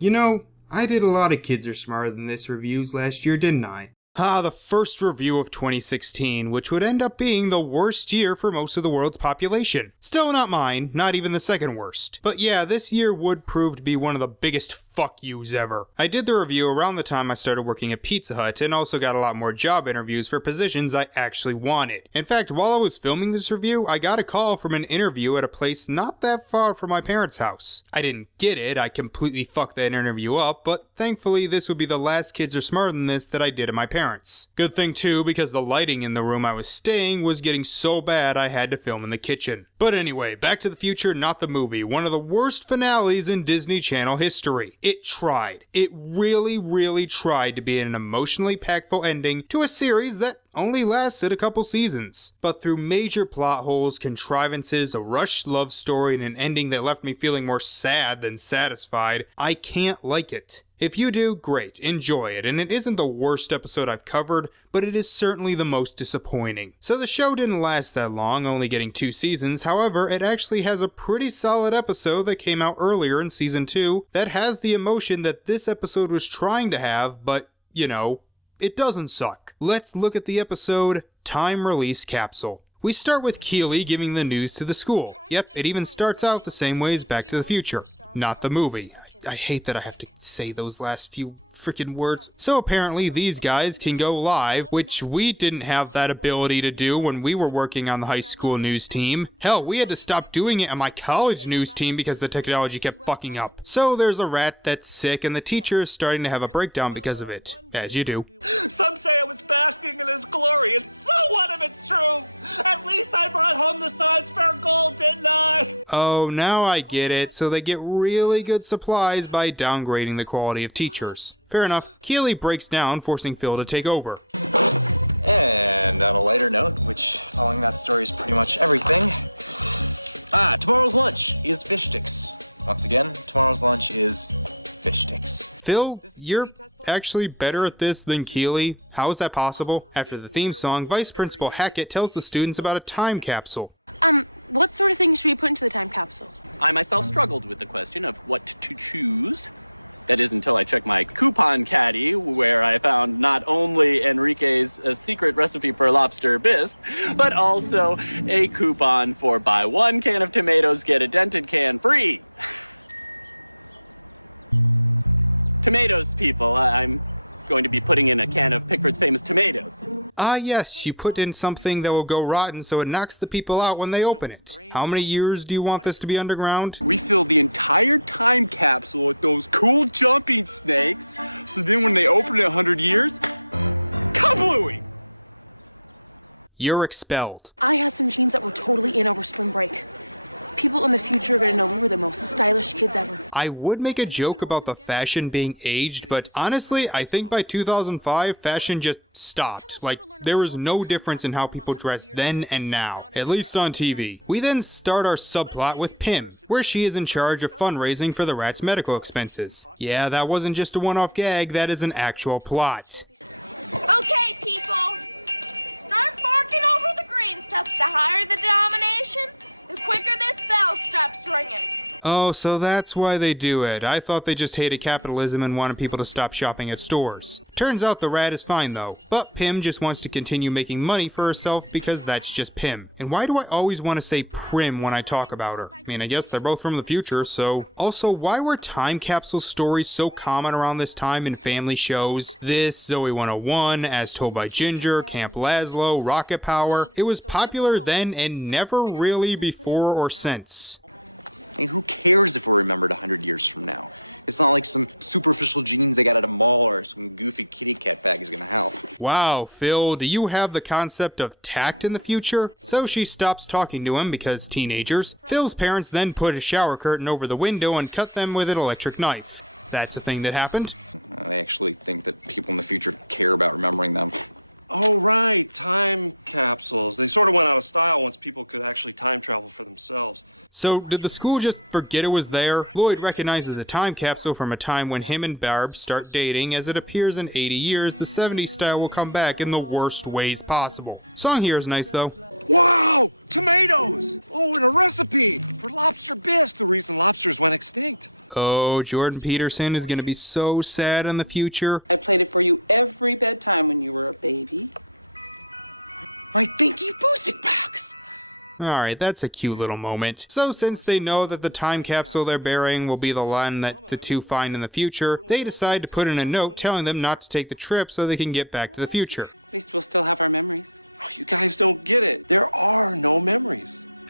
You know, I did a lot of Kids Are Smarter Than This reviews last year, didn't I? The first review of 2016, which would end up being the worst year for most of the world's population. Still not mine, not even the second worst. But yeah, this year would prove to be one of the biggest fuck yous ever. I did the review around the time I started working at Pizza Hut and also got a lot more job interviews for positions I actually wanted. In fact, while I was filming this review, I got a call from an interview at a place not that far from my parents' house. I didn't get it, I completely fucked that interview up, but thankfully this would be the last Kids Are Smarter Than This that I did at my parents'. Good thing too, because the lighting in the room I was staying was getting so bad I had to film in the kitchen. But anyway, Back to the Future, not the movie, one of the worst finales in Disney Channel history. It tried. It really tried to be an emotionally impactful ending to a series that only lasted a couple seasons. But through major plot holes, contrivances, a rushed love story, and an ending that left me feeling more sad than satisfied, I can't like it. If you do, great, enjoy it, and it isn't the worst episode I've covered, but it is certainly the most disappointing. So the show didn't last that long, only getting 2 seasons, however, it actually has a pretty solid episode that came out earlier in season 2 that has the emotion that this episode was trying to have, but, you know, it doesn't suck. Let's look at the episode, Time Release Capsule. We start with Keely giving the news to the school. Yep, it even starts out the same way as Back to the Future. Not the movie. I hate that I have to say those last few freaking words. So apparently these guys can go live, which we didn't have that ability to do when we were working on the high school news team. Hell, we had to stop doing it on my college news team because the technology kept fucking up. So there's a rat that's sick and the teacher is starting to have a breakdown because of it. As you do. Oh, now I get it. So they get really good supplies by downgrading the quality of teachers. Fair enough. Keely breaks down, forcing Phil to take over. Phil, you're actually better at this than Keely. How is that possible? After the theme song, Vice Principal Hackett tells the students about a time capsule. Ah yes, you put in something that will go rotten so it knocks the people out when they open it. How many years do you want this to be underground? You're expelled. I would make a joke about the fashion being aged, but honestly, I think by 2005, fashion just stopped. Like, there was no difference in how people dressed then and now, at least on TV. We then start our subplot with Pim, where she is in charge of fundraising for the rat's medical expenses. Yeah, that wasn't just a one-off gag, that is an actual plot. Oh, so that's why they do it. I thought they just hated capitalism and wanted people to stop shopping at stores. Turns out the rat is fine though, but Pim just wants to continue making money for herself because that's just Pim. And why do I always want to say Prim when I talk about her? I mean, I guess they're both from the future, so... Also, why were time capsule stories so common around this time in family shows? This, Zoe 101, As Told by Ginger, Camp Lazlo, Rocket Power. It was popular then and never really before or since. Wow, Phil, do you have the concept of tact in the future? So she stops talking to him because teenagers. Phil's parents then put a shower curtain over the window and cut them with an electric knife. That's a thing that happened. So, did the school just forget it was there? Lloyd recognizes the time capsule from a time when him and Barb start dating. As it appears in 80 years, the 70s style will come back in the worst ways possible. Song here is nice though. Oh, Jordan Peterson is going to be so sad in the future. Alright, that's a cute little moment. So since they know that the time capsule they're burying will be the one that the two find in the future, they decide to put in a note telling them not to take the trip so they can get back to the future.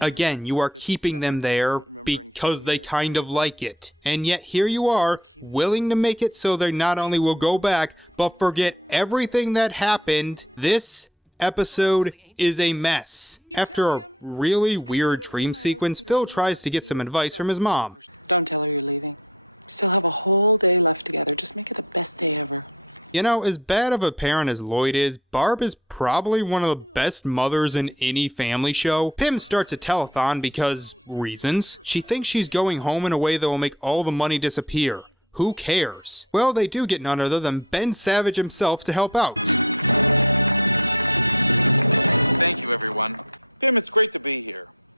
Again, you are keeping them there because they kind of like it. And yet here you are, willing to make it so they not only will go back, but forget everything that happened. This episode is a mess. After a really weird dream sequence, Phil tries to get some advice from his mom. You know, as bad of a parent as Lloyd is, Barb is probably one of the best mothers in any family show. Pim starts a telethon because reasons. She thinks she's going home in a way that will make all the money disappear. Who cares? Well, they do get none other than Ben Savage himself to help out.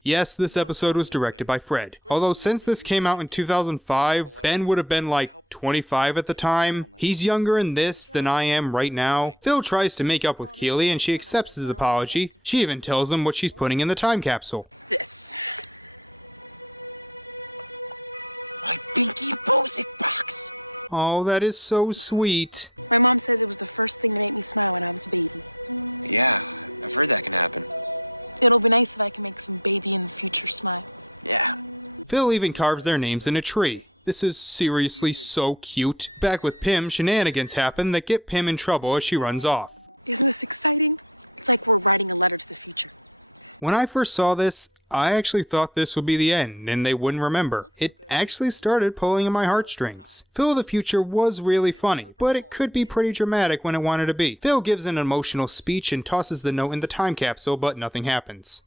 Yes, this episode was directed by Fred. Although since this came out in 2005, Ben would have been like 25 at the time. He's younger in this than I am right now. Phil tries to make up with Keely and she accepts his apology. She even tells him what she's putting in the time capsule. Oh, that is so sweet. Phil even carves their names in a tree. This is seriously so cute. Back with Pim, shenanigans happen that get Pim in trouble as she runs off. When I first saw this, I actually thought this would be the end and they wouldn't remember. It actually started pulling at my heartstrings. Phil of the Future was really funny, but it could be pretty dramatic when it wanted to be. Phil gives an emotional speech and tosses the note in the time capsule, but nothing happens.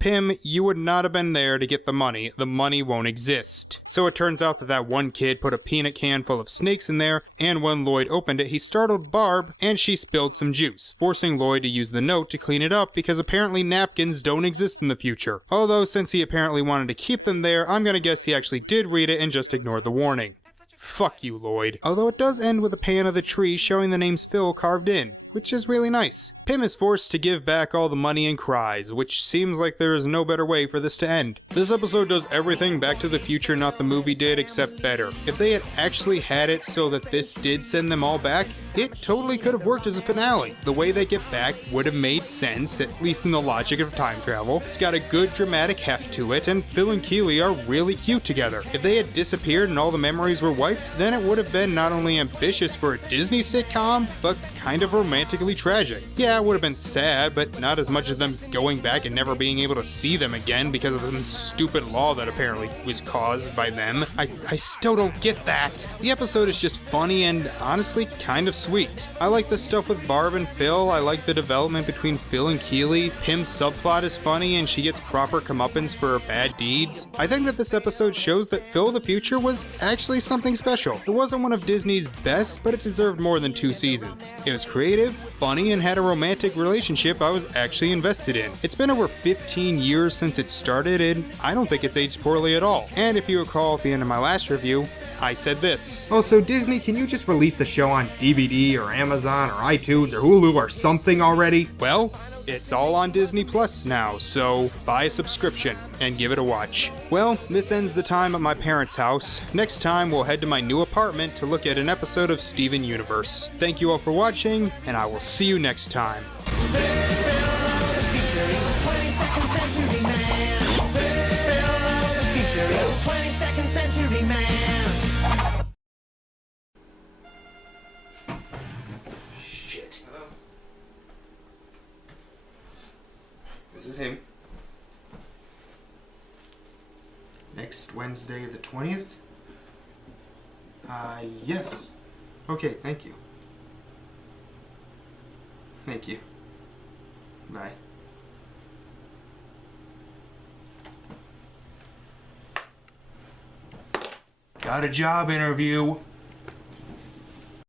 Pim, you would not have been there to get the money won't exist. So it turns out that one kid put a peanut can full of snakes in there, and when Lloyd opened it, he startled Barb, and she spilled some juice, forcing Lloyd to use the note to clean it up because apparently napkins don't exist in the future. Although since he apparently wanted to keep them there, I'm gonna guess he actually did read it and just ignored the warning. Fuck you, Lloyd. Although it does end with a pan of the tree showing the names Phil carved in, which is really nice. Pim is forced to give back all the money and cries, which seems like there is no better way for this to end. This episode does everything Back to the Future Not the Movie did except better. If they had actually had it so that this did send them all back, it totally could have worked as a finale. The way they get back would have made sense, at least in the logic of time travel. It's got a good dramatic heft to it, and Phil and Keely are really cute together. If they had disappeared and all the memories were wiped, then it would have been not only ambitious for a Disney sitcom, but kind of romantically tragic. Yeah, it would have been sad, but not as much as them going back and never being able to see them again because of some stupid law that apparently was caused by them. I still don't get that. The episode is just funny and honestly kind of sweet. I like the stuff with Barb and Phil. I like the development between Phil and Keely. Pim's subplot is funny and she gets proper comeuppance for her bad deeds. I think that this episode shows that Phil of the Future was actually something special. It wasn't one of Disney's best, but it deserved more than 2 seasons. It was creative, funny, and had a romantic relationship I was actually invested in. It's been over 15 years since it started, and I don't think it's aged poorly at all. And if you recall at the end of my last review, I said this. Also, Disney, can you just release the show on DVD or Amazon or iTunes or Hulu or something already? Well, it's all on Disney Plus now, so buy a subscription and give it a watch. Well, this ends the time at my parents' house. Next time, we'll head to my new apartment to look at an episode of Steven Universe. Thank you all for watching, and I will see you next time. Shit. Hello? This is him. Next Wednesday the 20th? Yes. Okay, thank you. Thank you. Bye. Got a job interview.